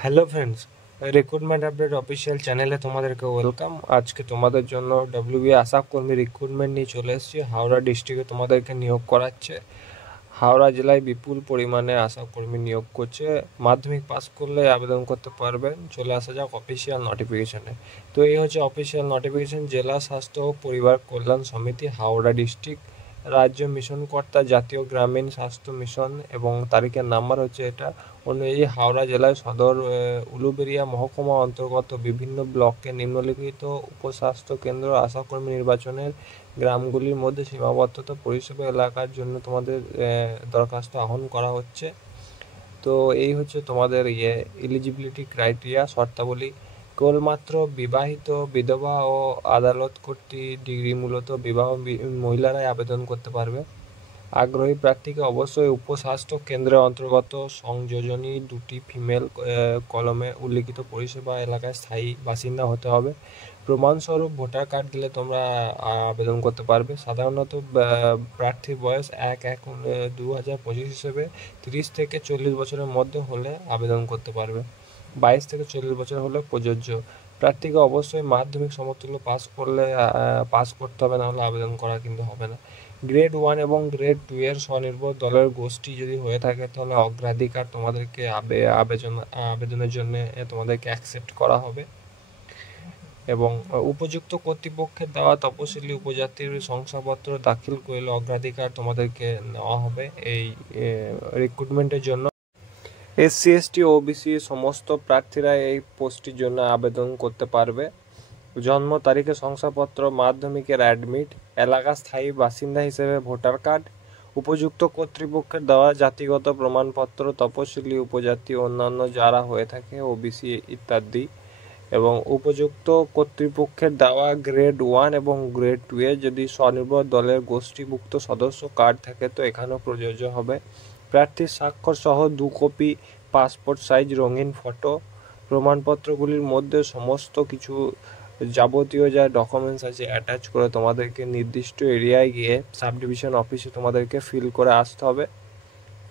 Hello friends, recruitment update official চ্যানেলে তোমাদেরকে welcome. আজকে তোমাদের জন্য ডব্লিউবি আশা কর্মী রিক্রুটমেন্ট নিয়ে চলে এসেছি। হাওড়া ডিস্ট্রিক্টে তোমাদেরকে নিয়োগ করাচ্ছে। হাওড়া জেলায় বিপুল পরিমাণে আশা কর্মী নিয়োগ করছে। মাধ্যমিক পাস করলে আবেদন করতে পারবেন। চলে আসা যাক অফিসিয়াল নোটিফিকেশনে। তো এই হচ্ছে অফিসিয়াল নোটিফিকেশন। জেলা স্বাস্থ্য ও পরিবার কল্যাণ সমিতি, হাওড়া ডিস্ট্রিক্ট, রাজ্য মিশন কর্তা জাতীয় গ্রামীণ স্বাস্থ্য মিশন, এবং তারিখের নাম্বার হচ্ছে এটা অনুযায়ী হাওড়া জেলায় সদর উলুবেড়িয়া মহকুমা অন্তর্গত বিভিন্ন ব্লকে নিম্নলিখিত উপস্বাস্থ্য কেন্দ্র আশাকর্মী নির্বাচনের গ্রামগুলির মধ্যে সীমাবদ্ধতা পরিষেবা এলাকার জন্য তোমাদের দরখাস্ত আহ্বান করা হচ্ছে। তো এই হচ্ছে তোমাদের এলিজিবিলিটি ক্রাইটেরিয়া, শর্তাবলী। কেবলমাত্র বিবাহিত, বিধবা ও আদালত কর্তৃক ডিগ্রি, মূলত বিবাহ মহিলারাই আবেদন করতে পারবে। আগ্রহী প্রার্থীকে অবশ্যই উপস্বাস্থ্য কেন্দ্রের অন্তর্গত সংযোজনী দুটি ফিমেল কলমে উল্লিখিত পরিষেবা এলাকায় স্থায়ী বাসিন্দা হতে হবে। প্রমাণস্বরূপ ভোটার কার্ড দিলে তোমরা আবেদন করতে পারবে। সাধারণত প্রার্থীর বয়স 1/1/2025 হিসেবে 30 থেকে 40 বছরের মধ্যে হলে আবেদন করতে পারবে। 22 থেকে 40 বছর হলে প্রযোজ্য। প্রার্থীকে অবশ্যই মাধ্যমিক সমতুল্য পাস করতে হবে, না হলে আবেদন করা কিন্তু হবে না। গ্রেড 1 এবং গ্রেড 2 এর স্বনির্ভর দলের গোষ্ঠী যদি হয়ে থাকে তাহলে অগ্রাধিকার তোমাদেরকে আবেদনের জন্য তোমাদেরকে অ্যাকসেপ্ট করা হবে। এবং উপযুক্ত কর্তৃপক্ষের দেওয়া তপশিলি উপজাতির শংসাপত্র দাখিল করলে অগ্রাধিকার তোমাদেরকে নেওয়া হবে এই রিক্রুটমেন্টের জন্য। এসসি, এসটি, ওবিসি সমস্ত প্রার্থীরা এই পোস্টটির জন্য আবেদন করতে পারবে। জন্ম তারিখে শংসাপত্র, মাধ্যমিকের অ্যাডমিট, এলাকা স্থায়ী বাসিন্দা হিসেবে ভোটার কার্ড, উপযুক্ত কর্তৃপক্ষের দেওয়া জাতিগত প্রমাণপত্র, তপশিলি উপজাতি অন্যান্য যারা হয়ে থাকে ওবিসি ইত্যাদি, এবং উপযুক্ত কর্তৃপক্ষের দেওয়া গ্রেড 1 এবং গ্রেড 2 এ যদি স্বনির্ভর দলের গোষ্ঠীভুক্ত সদস্য কার্ড থাকে তো এখানেও প্রযোজ্য হবে। প্রার্থীর স্বাক্ষর সহ 2 কপি পাসপোর্ট সাইজ রঙিন ফটো। প্রমাণপত্রগুলির মধ্যে সমস্ত কিছু যাবতীয় যা ডকুমেন্টস আছে অ্যাটাচ করে তোমাদেরকে নির্দিষ্ট এরিয়ায় গিয়ে সাব ডিভিশন অফিসে তোমাদেরকে ফিল করে আসতে হবে।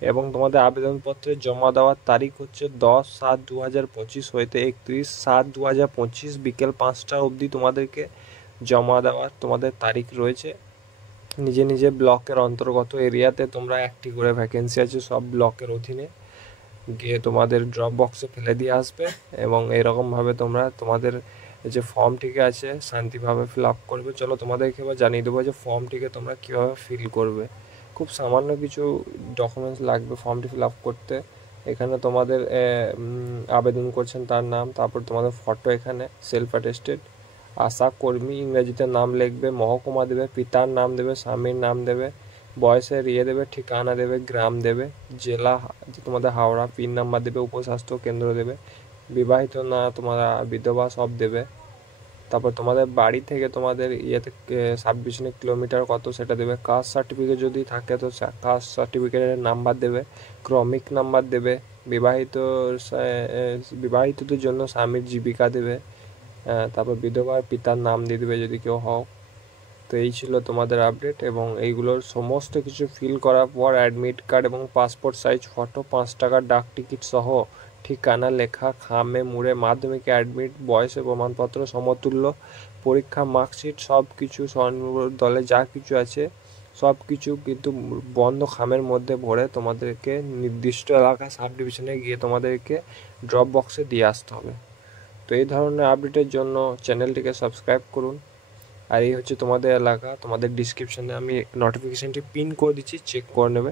এবং তোমাদের আবেদনপত্রের জমা দেওয়ার তারিখ হচ্ছে 10/7/2025 হইতে 31/7/2025 বিকেল 5টা অবধি তোমাদেরকে জমা দেওয়ার তোমাদের তারিখ রয়েছে। নিজে ব্লকের অন্তর্গত এরিয়াতে তোমরা একটি করে ভ্যাকেন্সি আছে সব ব্লকের অধীনে, গিয়ে তোমাদের ড্রপ বক্সে ফেলে দিয়ে আসবে। এবং এরকমভাবে তোমরা তোমাদের যে ফর্মটিকে আছে শান্তিভাবে ফিল আপ করবে। চলো তোমাদেরকে এবার জানিয়ে দেবো যে ফর্মটিকে তোমরা কীভাবে ফিল করবে। খুব সামান্য কিছু ডকুমেন্টস লাগবে ফর্মটি ফিল আপ করতে। এখানে তোমাদের আবেদন করছেন তার নাম, তারপর তোমাদের ফটো, এখানে সেলফ অ্যাটেস্টেড, আশা কর্মী, ইংরেজিতে নাম লিখবে, মহকুমা দেবে, পিতার নাম দেবে, স্বামীর নাম দেবে, বয়সের দেবে, ঠিকানা দেবে, গ্রাম দেবে, জেলা তোমাদের হাওড়া, পিন নাম্বার দেবে, উপস্বাস্থ্য কেন্দ্র দেবে, বিবাহিত না তোমরা বিধবা সব দেবে। তারপর তোমাদের বাড়ি থেকে তোমাদের সাব ডিভিশনে কিলোমিটার কত সেটা দেবে। কাস্ট সার্টিফিকেট যদি থাকে তো কাস্ট সার্টিফিকেটের নাম্বার দেবে, ক্রমিক নাম্বার দেবে, বিবাহিতদের জন্য স্বামীর জীবিকা দেবে, তারপর বিধবার পিতার নাম দিয়ে দেবে যদি কেউ হও। তো এই ছিল তোমাদের আপডেট। এবং এইগুলোর সমস্ত কিছু ফিল করার পর অ্যাডমিট কার্ড এবং পাসপোর্ট সাইজ ফটো, 5 টাকার ডাক টিকিট সহ ঠিকানা লেখা খামে মুড়ে, মাধ্যমিক অ্যাডমিট, বয়সের প্রমাণপত্র, সমতুল্য পরীক্ষা মার্কশিট, সব কিছু স্বনির্ভর দলে যা কিছু আছে সব কিছু কিন্তু বন্ধ খামের মধ্যে ভরে তোমাদেরকে নির্দিষ্ট এলাকা সাব ডিভিশনে গিয়ে তোমাদেরকে ড্রপ বক্সে দিয়ে আসতে হবে। তো এই ধরনের আপডেটের জন্য চ্যানেলটিকে সাবস্ক্রাইব করুন। আর এই হচ্ছে তোমাদের এলাকা। তোমাদের ডিসক্রিপশানে আমি নোটিফিকেশানটি পিন করে দিচ্ছি, চেক করে নেবে।